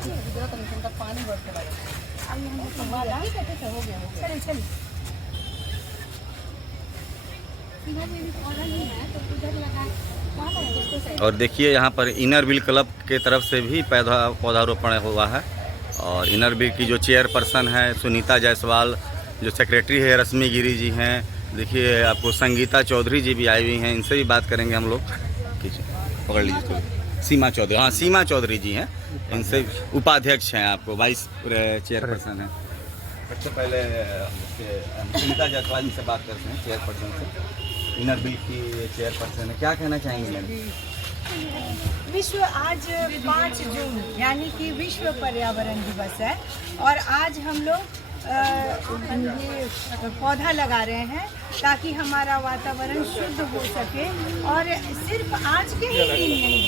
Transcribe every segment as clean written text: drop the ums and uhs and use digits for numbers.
पानी बढ़ते चलिए चलिए। और देखिए यहाँ पर इनर व्हील क्लब के तरफ से भी पौधारोपण हुआ है। और इनर व्हील की जो चेयरपर्सन है सुनीता जायसवाल, जो सेक्रेटरी है रश्मि गिरी जी हैं, देखिए आपको संगीता चौधरी जी भी आई हुई हैं, इनसे भी बात करेंगे हम लोग। पकड़ लीजिए तो सीमा चौधरी, हाँ सीमा चौधरी जी हैं, इनसे उपाध्यक्ष हैं, आपको वाइस चेयरपर्सन है। सबसे पहले सुनीता जायसवाल जी से बात करते हैं, चेयरपर्सन से, इनर व्हील की चेयरपर्सन है, क्या कहना चाहेंगे? विश्व आज 5 जून यानी कि विश्व पर्यावरण दिवस है और आज हम लोग ये पौधा लगा रहे हैं ताकि हमारा वातावरण शुद्ध हो सके। और सिर्फ आज के ही दिन नहीं,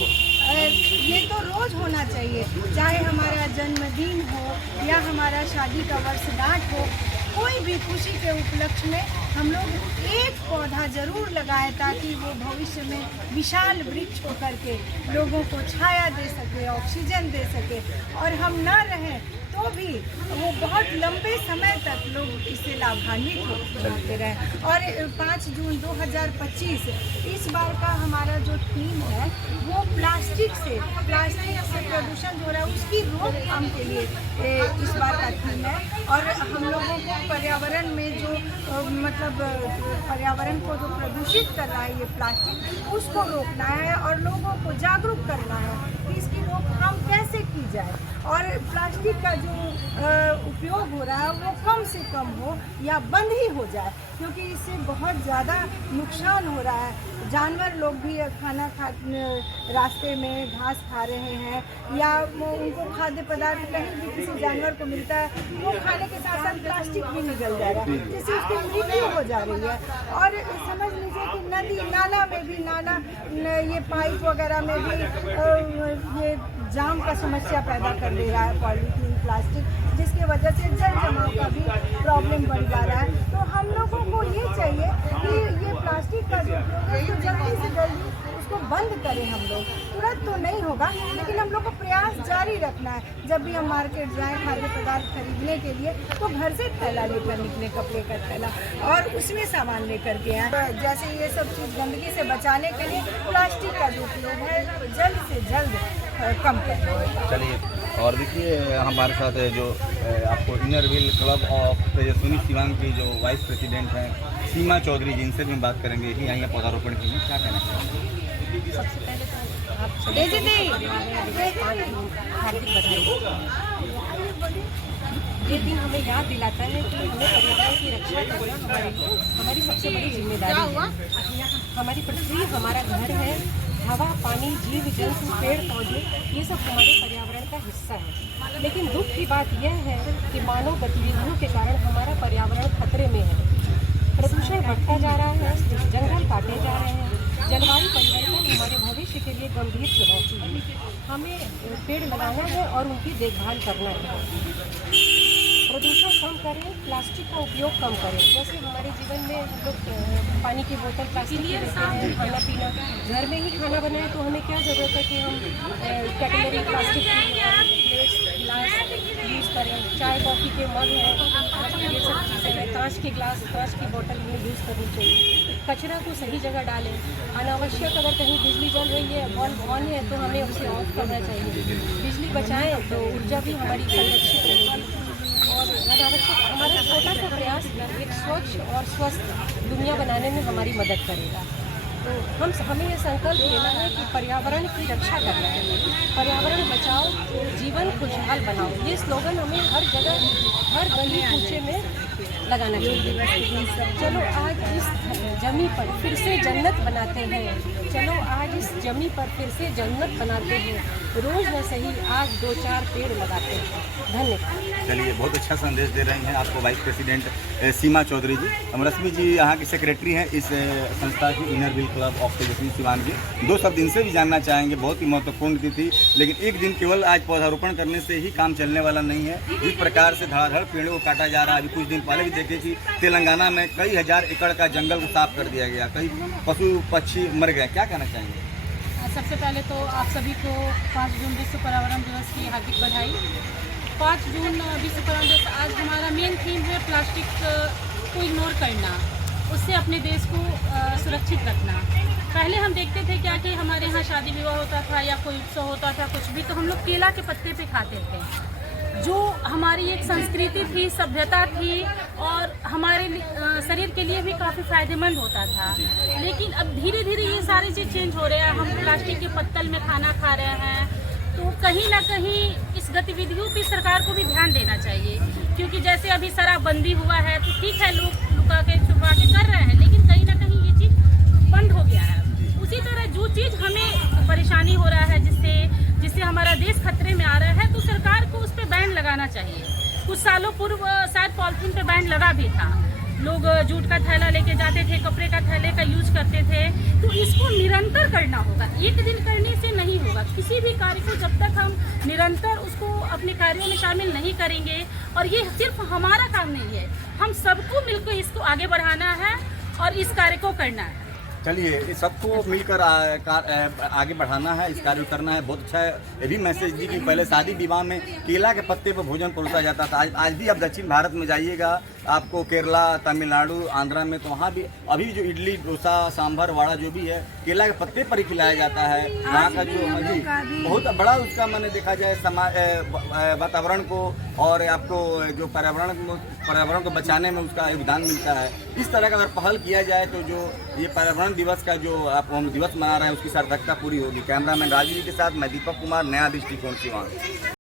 ये तो रोज़ होना चाहिए, चाहे हमारा जन्मदिन हो या हमारा शादी का वर्षगांठ हो, कोई भी खुशी के उपलक्ष्य में हम लोग एक पौधा जरूर लगाएं ताकि वो भविष्य में विशाल वृक्ष होकर के लोगों को छाया दे सके, ऑक्सीजन दे सके और हम ना रहें तो भी वो बहुत लंबे समय तक लोग इससे लाभान्वित होते रहें। और 5 जून 2025 इस बार का हमारा जो थीम है वो प्लास्टिक से प्रदूषण जो हो रहा है उसकी रोकथाम के लिए इस बार का थीम है। और हम लोगों को पर्यावरण में जो पर्यावरण को जो प्रदूषित कर रहा है ये प्लास्टिक, उसको रोकना है और लोगों को जागरूक करना है कि इसकी रोकथाम कैसे की जाए और प्लास्टिक का जो उपयोग हो रहा है वो कम से कम हो या बंद ही हो जाए, क्योंकि इससे बहुत ज़्यादा नुकसान हो रहा है। जानवर लोग भी खाना रास्ते में घास खा रहे हैं या उनको खाद्य पदार्थ कहीं भी किसी जानवर को मिलता है वो खाने के साथ साथ प्लास्टिक भी निकल जा रहा है जिससे उसकी मृत्यु हो जा रही है। और समझ लीजिए कि नदी नाला में भी ये पाइप वगैरह में भी ये जाम का समस्या पैदा कर दे रहा है पॉलीथीन प्लास्टिक, जिसकी वजह से जल जमाव का भी प्रॉब्लम बढ़ जा रहा है। तो हम लोगों को ये चाहिए कि ये प्लास्टिक का जो उपयोग है तो जल्दी से जल्दी उसको बंद करें। हम लोग तुरंत तो नहीं होगा लेकिन हम लोग को प्रयास जारी रखना है। जब भी हम मार्केट जाएँ खाद्य पदार्थ खरीदने के लिए तो घर से थैला लेकर निकले, कपड़े का थैला, और उसमें सामान लेकर के आए। जैसे ये सब चीज़ गंदगी से बचाने के लिए प्लास्टिक का जो उपयोग है जल्द से जल्द कम करें। चलिए, और देखिए हमारे साथ जो आपको inner wheel club of Tejaswini Siwan की जो वाइस प्रेसिडेंट हैं सीमा चौधरी जी, इनसे भी हम बात करेंगे कि यहाँ पौधारोपण के लिए क्या कहना चाहिए? सबसे पहले तो आप हार्दिक बधाई। ये दिन हमें याद दिलाता है कि हमें पर्यावरण की रक्षा करना हमारी सबसे बड़ी जिम्मेदारी है। हमारी पृथ्वी हमारा घर है, हवा, पानी, जीव जंतु, पेड़ पौधे, ये सब हमारे पर्यावरण का हिस्सा है। लेकिन दुख की बात यह है कि मानव गतिविधियों के कारण हमारा पर्यावरण खतरे में है। प्रदूषण बढ़ता जा रहा है, जंगल काटे जा रहे हैं, जलवायु परिवर्तन हमारे भविष्य के लिए गंभीर चुनौती है। हमें पेड़ लगाना है और उनकी देखभाल करना है। प्रदूषण कम करें, प्लास्टिक का उपयोग कम करें। जैसे हमारे जीवन में हम लोग पानी की बोतल प्लास्टिक की लेते हैं, खाना पीना, घर में ही खाना बनाए तो हमें क्या ज़रूरत है कि हम कैटेगरी प्लास्टिक की प्लेट्स, गिलास यूज़ करें। चाय कॉफ़ी के मग हैं, ये सब चीज़ें हैं, कांच के गिलास, कांच की बोतल हमें यूज़ करनी चाहिए। कचरा को सही जगह डालें। अनावश्यक अगर कहीं बिजली जल रही है, बल्ब ऑन है तो हमें उसे ऑफ करना चाहिए। बिजली बचाएँ तो ऊर्जा भी हमारी संरक्षित रहेगी। और अनावश्यक हमारा छोटा सा प्रयास एक स्वच्छ और स्वस्थ दुनिया बनाने में हमारी मदद करेगा। तो हमें ये संकल्प लेना है कि पर्यावरण की रक्षा करना है। पर्यावरण बचाओ, जीवन खुशहाल बनाओ, ये स्लोगन हमें हर जगह, हर गली कूचे में लगाना चाहिए। चलो आज इस जमी पर फिर से जन्नत बनाते हैं, चलो आज इस जमी पर फिर से जन्नत बनाते हैं, रोज़ न सही आज 2-4 पेड़ लगाते हैं। धन्यवाद। चलिए, बहुत अच्छा संदेश दे रही हैं आपको वाइस प्रेसिडेंट सीमा चौधरी जी। हम रश्मि जी यहाँ की सेक्रेटरी हैं इस संस्था की, inner wheel club of Tejaswini Siwan की। 2 शब्द इनसे भी जानना चाहेंगे। बहुत ही महत्वपूर्ण तिथि, लेकिन एक दिन केवल आज पौधारोपण करने से ही काम चलने वाला नहीं है। जिस प्रकार से धड़ाधड़ पेड़ों को काटा जा रहा है, अभी कुछ दिन पहले भी देखे कि तेलंगाना में कई हजार एकड़ का जंगल को साफ कर दिया गया, कई पशु पक्षी मर गए, क्या कहना चाहेंगे? सबसे पहले तो आप सभी को 5 जून विश्व पर्यावरण दिवस की हार्दिक बधाई। 5 जून विश्व पर्यावरण दिवस, आज हमारा मेन थीम है प्लास्टिक को इग्नोर करना, उससे अपने देश को सुरक्षित रखना। पहले हम देखते थे क्या कि हमारे यहाँ शादी विवाह होता था या कोई उत्सव होता था कुछ भी, तो हम लोग केला के पत्ते पे खाते थे, जो हमारी एक संस्कृति थी, सभ्यता थी और हमारे शरीर के लिए भी काफ़ी फायदेमंद होता था। लेकिन अब धीरे धीरे ये सारी चीज़ चेंज हो रहे हैं, हम प्लास्टिक के पत्तल में खाना खा रहे हैं, तो कहीं ना कहीं इस गतिविधियों पे सरकार को भी ध्यान देना चाहिए। क्योंकि जैसे अभी शराबबंदी हुआ है तो ठीक है, लोग लुका के छुपा के कर रहे हैं, लेकिन कहीं ना कहीं ये चीज़ बंद हो गया है। उसी तरह जो चीज़ हमें परेशानी हो रहा है, जिससे हमारा देश खतरे में आ रहा है, तो सरकार को उस पर बैन लगाना चाहिए। कुछ सालों पूर्व शायद पॉलिथीन पे बैन लगा भी था, लोग जूट का थैला लेके जाते थे, कपड़े का थैले का यूज करते थे। तो इसको निरंतर करना होगा, एक दिन करने से नहीं होगा। किसी भी कार्य को जब तक हम निरंतर उसको अपने कार्यों में शामिल नहीं करेंगे, और ये सिर्फ हमारा काम नहीं है, हम सबको मिलकर इसको आगे बढ़ाना है और इस कार्य को करना है। चलिए, इस सबको मिलकर आगे बढ़ाना है, इस कार्य करना है। बहुत अच्छा है। ये भी मैसेज दी कि पहले शादी विवाह में केला के पत्ते पर भोजन परोसा जाता था। आज भी आप दक्षिण भारत में जाइएगा, आपको केरला, तमिलनाडु, आंध्रा में, तो वहाँ भी अभी जो इडली, डोसा, सांभर, वड़ा जो भी है, केला के पत्ते पर ही खिलाया जाता है। वहाँ का जो बहुत बड़ा उसका मैंने देखा जाए समाज, वातावरण को और आपको जो पर्यावरण को बचाने में उसका योगदान मिलता है। इस तरह का अगर पहल किया जाए तो जो ये पर्यावरण दिवस का जो आप हम दिवस मना रहे हैं उसकी सार्थकता पूरी होगी। कैमरामैन राजू जी के साथ मैं दीपक कुमार, नया दृष्टिकोण सिवान।